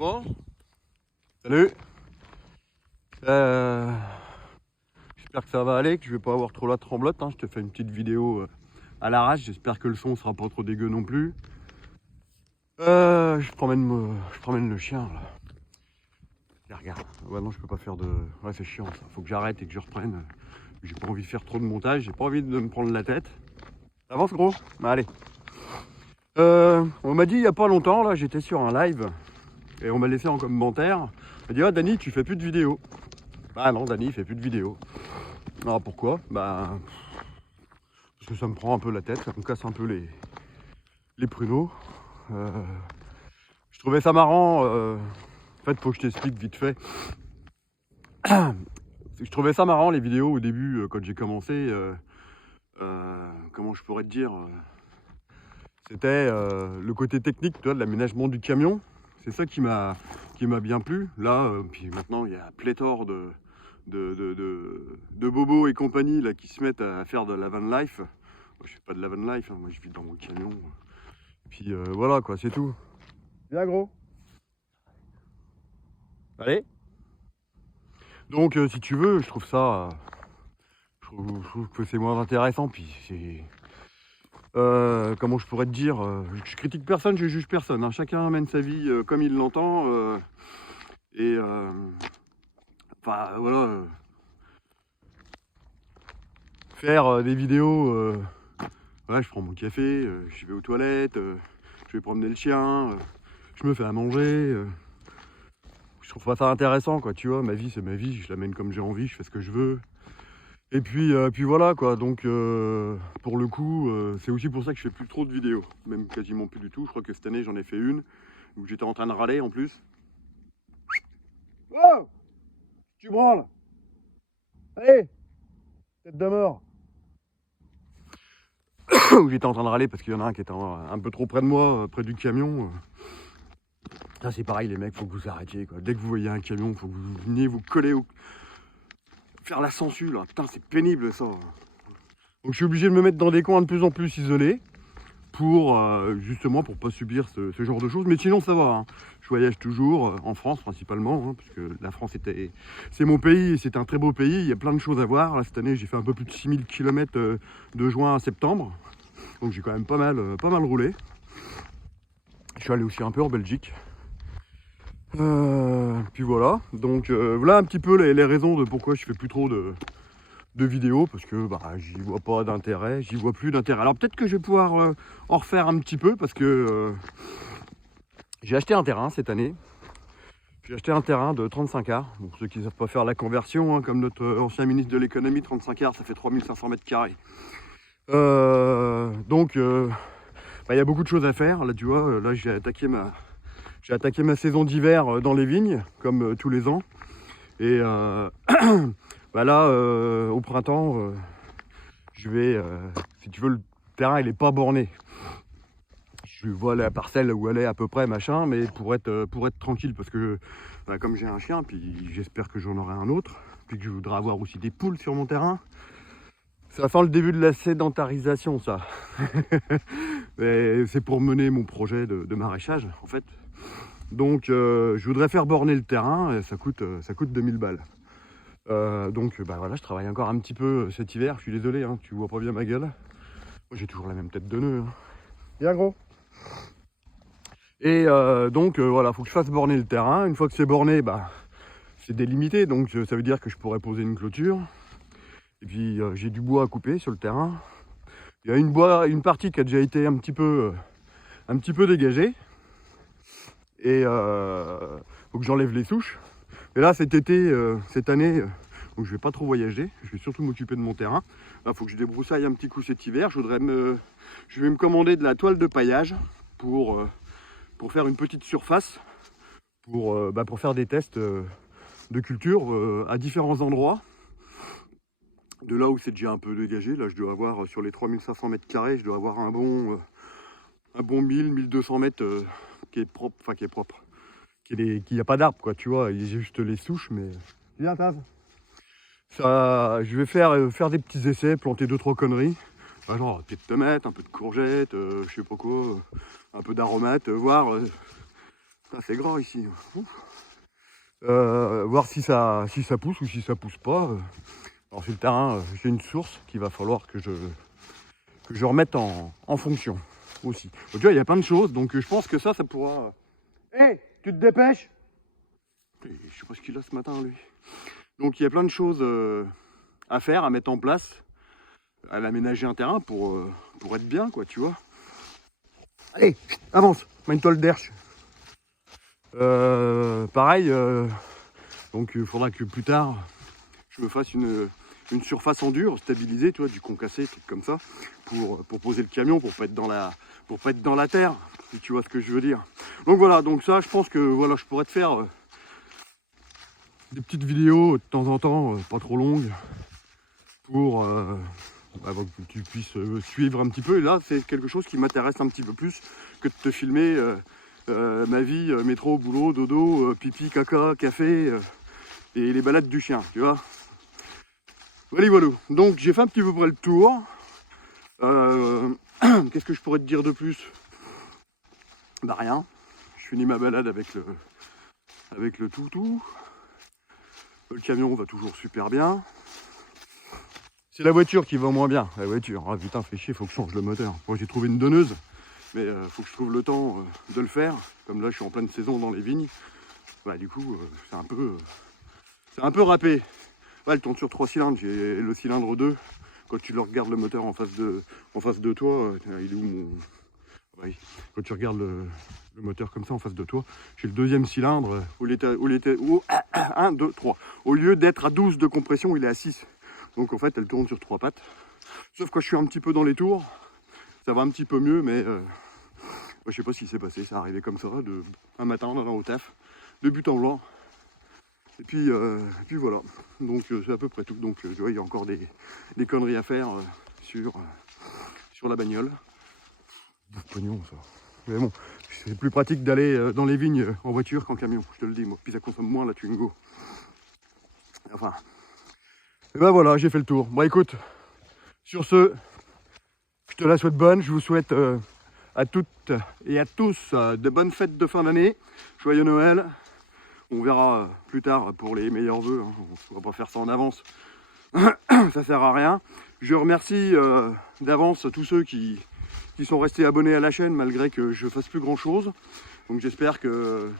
Bon, salut. J'espère que ça va aller, que je vais pas avoir trop la tremblote, hein. Je te fais une petite vidéo à l'arrache. J'espère que le son sera pas trop dégueu non plus. Je promène le chien là. Et regarde. Ouais, non, je peux pas faire de. Ouais, c'est chiant ça. Faut que j'arrête et que je reprenne. J'ai pas envie de faire trop de montage. J'ai pas envie de me prendre la tête. Avance gros. Bah, allez. On m'a dit il y a pas longtemps là, j'étais sur un live et on m'a laissé en commentaire. On m'a dit ah Dany, tu fais plus de vidéos. Bah non, Dany il fait plus de vidéos. Alors pourquoi? Bah parce que ça me prend un peu la tête, ça me casse un peu les pruneaux. Je trouvais ça marrant. En fait, faut que je t'explique vite fait. Je trouvais ça marrant les vidéos au début quand j'ai commencé. Comment je pourrais te dire? C'était le côté technique, tu vois, de l'aménagement du camion. C'est ça qui m'a bien plu. Là, puis maintenant, il y a pléthore de bobos et compagnie là, qui se mettent à faire de la van life. Moi, je fais pas de la van life, hein. Moi je vis dans mon camion. Puis voilà quoi, c'est tout. Viens gros. Allez. Donc si tu veux, je trouve ça. Je trouve que c'est moins intéressant. Puis c'est. Comment je pourrais te dire, je critique personne, je juge personne, hein. Chacun mène sa vie comme il l'entend. Et enfin voilà. Faire des vidéos, ouais, je prends mon café, je vais aux toilettes, je vais promener le chien, je me fais à manger. Je trouve pas ça intéressant quoi, tu vois, ma vie c'est ma vie, je la mène comme j'ai envie, je fais ce que je veux. Et puis voilà quoi, donc pour le coup, c'est aussi pour ça que je fais plus trop de vidéos, même quasiment plus du tout. Je crois que cette année j'en ai fait une, où j'étais en train de râler en plus. Oh, tu branles. Allez, tête de mort. Où j'étais en train de râler parce qu'il y en a un qui était un peu trop près de moi, près du camion. Ça c'est pareil les mecs, faut que vous arrêtiez quoi. Dès que vous voyez un camion, faut que vous veniez vous coller au... faire la sangsue là, putain c'est pénible ça. Donc je suis obligé de me mettre dans des coins de plus en plus isolés pour justement pour pas subir ce genre de choses. Mais sinon ça va, hein. Je voyage toujours en France principalement, hein, parce que la France c'est mon pays et c'est un très beau pays. Il y a plein de choses à voir. Là, cette année j'ai fait un peu plus de 6000 km de juin à septembre. Donc j'ai quand même pas mal roulé. Je suis allé aussi un peu en Belgique. Puis voilà. Donc voilà un petit peu les raisons de pourquoi je fais plus trop de vidéos, parce que bah, j'y vois pas d'intérêt, j'y vois plus d'intérêt. Alors peut-être que je vais pouvoir en refaire un petit peu, parce que j'ai acheté un terrain cette année. J'ai acheté un terrain de 35 arts. Pour ceux qui ne savent pas faire la conversion, hein, comme notre ancien ministre de l'économie, 35 arts, ça fait 3500 mètres carrés. Donc, bah, y a beaucoup de choses à faire. Là, tu vois, là, j'ai attaqué ma saison d'hiver dans les vignes, comme tous les ans. Et bah là, au printemps, je vais, si tu veux, le terrain, il est pas borné. Je vois la parcelle où elle est à peu près, machin, mais pour être tranquille, parce que bah, comme j'ai un chien, puis j'espère que j'en aurai un autre, puis que je voudrais avoir aussi des poules sur mon terrain. Ça sent le début de la sédentarisation, ça. C'est pour mener mon projet de maraîchage, en fait. Donc, je voudrais faire borner le terrain, et ça coûte 2000 balles. Donc, bah voilà, je travaille encore un petit peu cet hiver. Je suis désolé, hein, tu vois pas bien ma gueule. Moi, j'ai toujours la même tête de nœud. Hein. Bien gros. Et donc, voilà, faut que je fasse borner le terrain. Une fois que c'est borné, bah, c'est délimité. Donc, ça veut dire que je pourrais poser une clôture. Et puis, j'ai du bois à couper sur le terrain. Il y a une partie qui a déjà été un petit peu dégagée. Et faut que j'enlève les souches. Et là, cet été, cette année, donc je vais pas trop voyager. Je vais surtout m'occuper de mon terrain. Là, faut que je débroussaille un petit coup cet hiver. Je vais me commander de la toile de paillage pour faire une petite surface, pour faire des tests de culture à différents endroits. De là où c'est déjà un peu dégagé, là je dois avoir sur les 3500 mètres carrés, je dois avoir un bon 1200 mètres qui est propre, enfin qui est propre, qui n'y a pas d'arbre quoi, tu vois, il y a juste les souches, mais viens Taz. Ça, je vais faire des petits essais, planter 2-3 conneries, genre peut-être tomates, un peu de courgettes, je sais pas quoi, un peu d'aromates, voir Ah, c'est gras ici. Voir si ça pousse ou si ça pousse pas. Alors sur le terrain, j'ai une source qu'il va falloir que je remette en fonction aussi. Donc, tu vois, il y a plein de choses, donc je pense que ça pourra... Hé, tu te dépêches? Je sais pas ce qu'il a ce matin, lui. Donc il y a plein de choses à faire, à mettre en place, à l'aménager un terrain pour être bien, quoi, tu vois. Allez, avance, mène-toi le derche. Pareil, donc il faudra que plus tard, je me fasse une surface en dur, stabilisée, tu vois, du concassé, truc comme ça, pour poser le camion, pour pas être dans la terre, si tu vois ce que je veux dire. Donc voilà, donc ça, je pense que voilà, je pourrais te faire des petites vidéos de temps en temps, pas trop longues, pour que tu puisses suivre un petit peu. Et là, c'est quelque chose qui m'intéresse un petit peu plus que de te filmer ma vie, métro, boulot, dodo, pipi, caca, café et les balades du chien, tu vois. Voilà. Donc j'ai fait un petit peu près le tour. Qu'est-ce que je pourrais te dire de plus? Bah rien. Je finis ma balade avec le toutou. Le camion va toujours super bien. C'est la voiture qui va moins bien. La voiture, ah putain, fait chier, faut que je change le moteur. Moi j'ai trouvé une donneuse, mais faut que je trouve le temps de le faire. Comme là je suis en pleine saison dans les vignes. Bah du coup c'est un peu râpé. Ouais, elle tourne sur 3 cylindres, j'ai le cylindre 2. Quand tu le regardes le moteur en face de toi, il est où mon... Oui. Quand tu regardes le moteur comme ça en face de toi, j'ai le deuxième cylindre, 1, 2, 3. Au lieu d'être à 12 de compression, il est à 6. Donc en fait, elle tourne sur 3 pattes. Sauf que je suis un petit peu dans les tours, ça va un petit peu mieux, mais je sais pas ce qui s'est passé. Ça arrivait comme ça, un matin en allant au taf, de but en blanc. Et puis voilà, donc c'est à peu près tout. Donc tu vois, il y a encore des conneries à faire sur la bagnole. Bouffe pognon ça. Mais bon, c'est plus pratique d'aller dans les vignes en voiture qu'en camion, je te le dis moi. Puis ça consomme moins la Twingo. Enfin, et ben voilà, j'ai fait le tour. Bon écoute, sur ce, je te la souhaite bonne. Je vous souhaite à toutes et à tous de bonnes fêtes de fin d'année. Joyeux Noël. On verra plus tard pour les meilleurs vœux, hein. On va pas faire ça en avance, ça sert à rien. Je remercie d'avance tous ceux qui sont restés abonnés à la chaîne malgré que je fasse plus grand chose. Donc j'espère que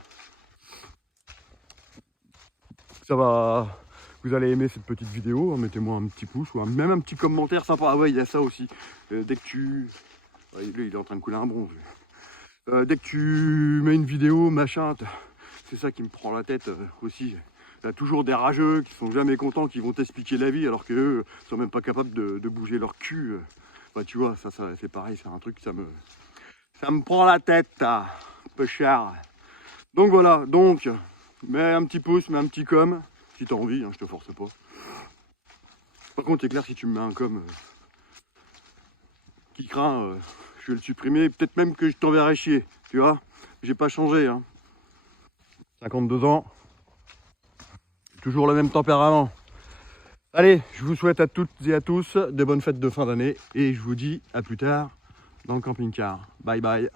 vous allez aimer cette petite vidéo. Mettez-moi un petit pouce ou même un petit commentaire sympa. Ah ouais, il y a ça aussi. Dès que tu... Ouais, lui, il est en train de couler un bronze. Dès que tu mets une vidéo, machin... C'est ça qui me prend la tête aussi. Il y a toujours des rageux qui sont jamais contents, qui vont t'expliquer la vie alors qu'eux sont même pas capables de bouger leur cul. Bah, tu vois, ça c'est pareil, c'est un truc, ça me prend la tête, un peu cher. Donc voilà, donc, mets un petit pouce, mets un petit com, si t'as envie, hein, je te force pas. Par contre, c'est clair, si tu me mets un com qui craint, je vais le supprimer, peut-être même que je t'enverrai chier, tu vois. J'ai pas changé, hein. 52 ans, toujours le même tempérament. Allez, je vous souhaite à toutes et à tous de bonnes fêtes de fin d'année et je vous dis à plus tard dans le camping-car. Bye bye.